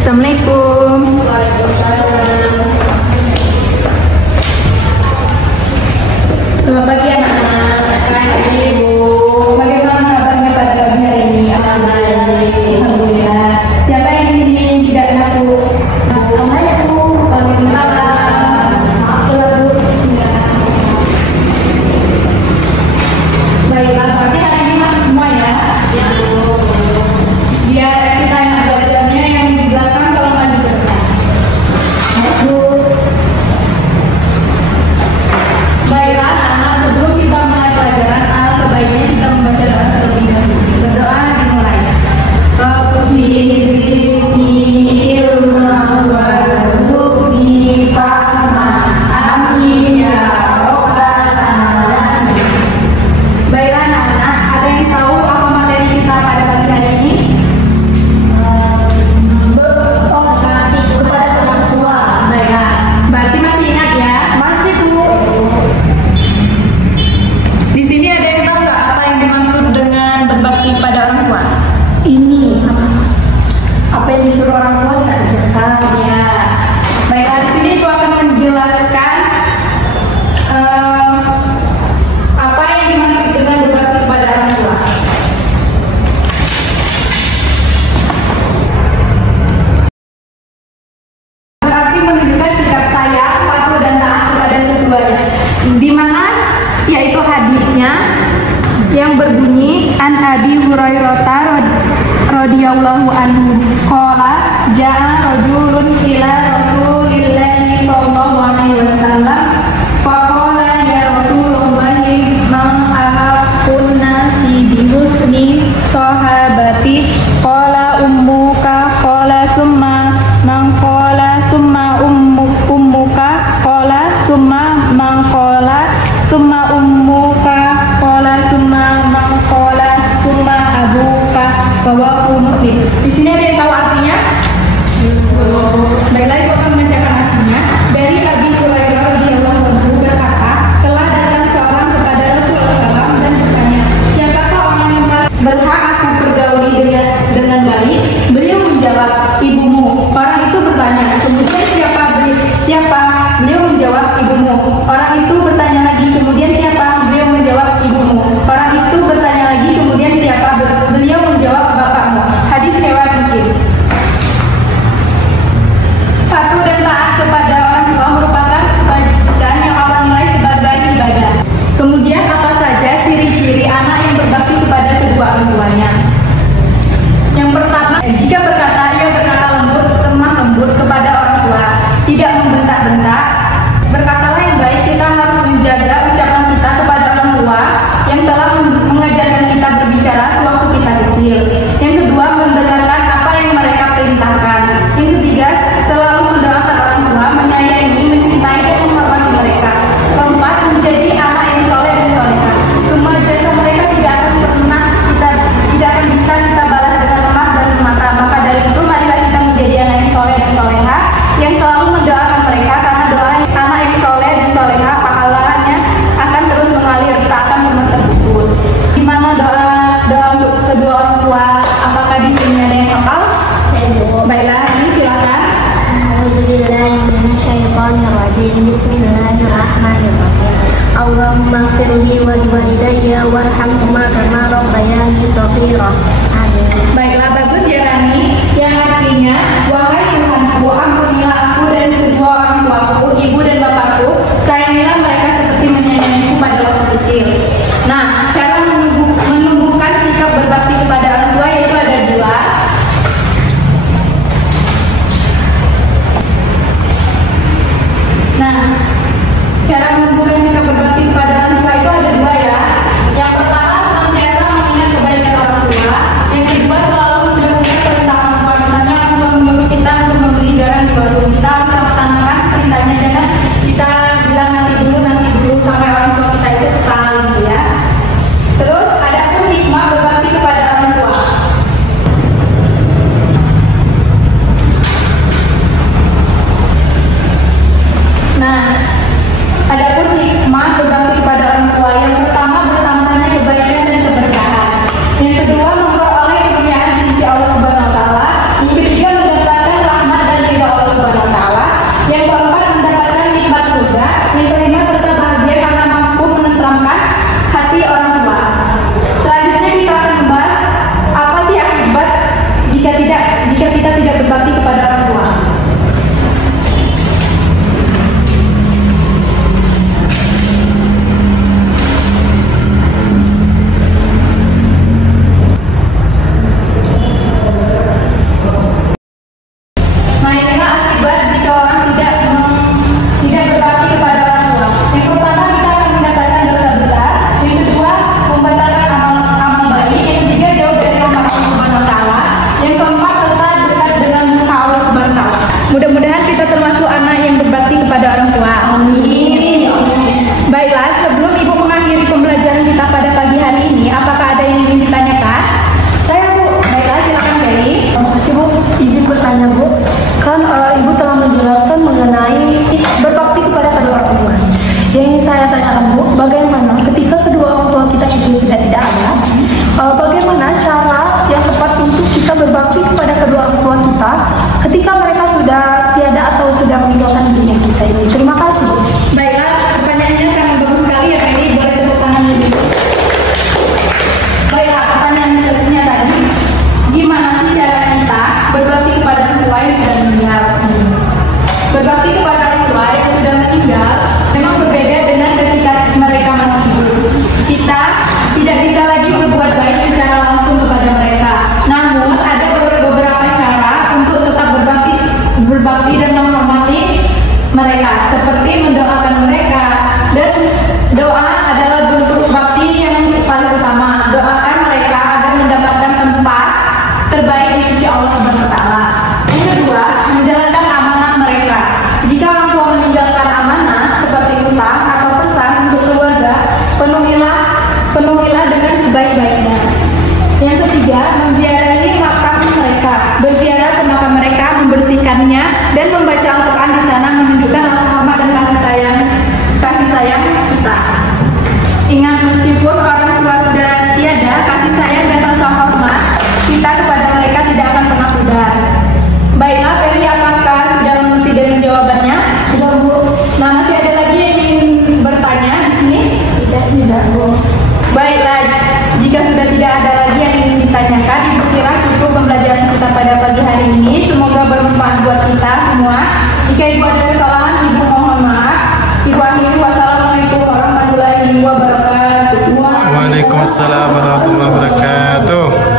Assalamualaikum. Selamat pagi anak-anak. Pagi Ibu. Bagaimana kabarnya pada pagi hari ini? Alhamdulillah. Siapa yang di sini tidak masuk? Assalamualaikum. Bagaimana? Baiklah, pagi hari ini masuk semua ya. Biar kita yang belajarnya yang di belakang kalau nggak di depan. Baiklah anak, sebelum kita mulai pelajaran, alangkah baiknya kita membaca doa terlebih dahulu. Berdoa dimulai. Rabbi zidni ilma warzuqni fahma. Amin ya rabbal alamin. Baiklah anak-anak, ada yang tahu apa materi kita pada pagi hari ini? Berbakti kepada orang tua. Baiklah, berarti masih ingat ya? Masih Bu. Di sini ada yang tahu nggak apa yang dimaksud dengan berbakti pada orang tua? Ini apa yang disuruh orang tua kita kerjakan ya. Baiklah, di sini aku akan menjelaskan apa yang dimaksud dengan berbakti kepada orang tua. Berarti menunjukkan sikap saya patuh dan taat kepada keduanya. Di mana yaitu hadisnya yang berbunyi an Abi Hurairah radhiyallahu anhu qala jaa rajulun ila Rasulillahi sallallahu alaihi wasallam faqala ya Rasulullah man ahaqqun nasi bi husni sahabati qala ummuka qala summa man qala summa ummuka qala summa man qala summa ummuka qala summa man qala summa abuka rawahu Muslim. Di sini ada yang tahu artinya? Baiklah, aku akan membacakan artinya. Dari Abi Hurairah radhiyallahu anhu berkata, telah datang seorang kepada Rasulullah SAW dan bertanya, siapakah orang yang paling berhak aku pergauli dengan baik? Beliau menjawab, ibumu. Orang itu bertanya, kemudian siapa? Beliau menjawab, ibumu. Orang itu bertanya lagi, kemudian siapa? Beliau menjawab, ibumu. Orang itu bertanya lagi, kemudian siapa? Beliau menjawab, bapakmu. Hadis riwayat Muslim. Patuh dan taat kepada orang tua merupakan kewajiban yang Allah nilai sebagai ibadah. Kemudian apa saja ciri-ciri anak yang berbakti kepada kedua orang tuanya? Yang pertama, jika berkata, ia berkata lembut, lemah lembut kepada orang tua, tidak membentak-bentak. Berkatalah yang baik, kita harus menjaga ucapan kita kepada orang tua yang telah mengajarkan kita berbicara sewaktu kita kecil. Yang kedua, mendengarkan apa yang mereka perintahkan. Yang ketiga, selalu mendoakan orang tua, menyayangi, mencintai dan menghormati mereka. Keempat, menjadi anak yang soleh dan soleha. Semua jasa mereka tidak akan bisa kita balas dengan lemah dan mata. Maka dari itu, marilah kita menjadi anak yang soleh dan soleha, yang selalu mendoakan mereka, karena doa anak yang soleh dan soleha pahalanya akan terus mengalir, tak akan pernah terputus. Gimana doa untuk kedua orang tua? Apakah di sini ada yang hafal? Baiklah, ini silakan. Bismillahirrahmanirrahim. Allahumma firli wa liwalidayya warhamhuma kama rabbayani shaghira. Amin. Baiklah, bagus ya Rani. Yang artinya, wahai Tuhanku, ampunilah aku dan kedua orang tuaku, ibu dan bapakku, sayangilah mereka seperti menyayangiku pada waktu kecil. Nah, cara menumbuhkan sikap berbakti kepada orang tua yaitu ada dua. Nah, cara menumbuhkan sikap berbakti kepada orang tua itu ada dua ya. Yang pertama, senantiasa mengingat kebaikan orang tua. menunaikannya dan membaca Al-Quran di sana menunjukkan rasa hormat dan kasih sayang kita. Ingat, meskipun orang tua sudah tiada, kasih sayang dan rasa hormat kita kepada mereka tidak akan pernah pudar. Baiklah, Feli, apakah sudah mengerti dengan jawabannya? Sudah, Bu. Nah, masih ada lagi yang ingin bertanya di sini? Tidak, Bu. Baiklah, jika sudah tidak ada lagi yang ingin ditanyakan, Ibu kira cukup pembelajaran kita pada pagi hari ini. Semoga bermanfaat buat kita semua. Jika Ibu ada kesalahan, Ibu mohon maaf. Ibu akhiri, wassalamualaikum warahmatullahi wabarakatuh. Waalaikumsalam warahmatullahi wabarakatuh.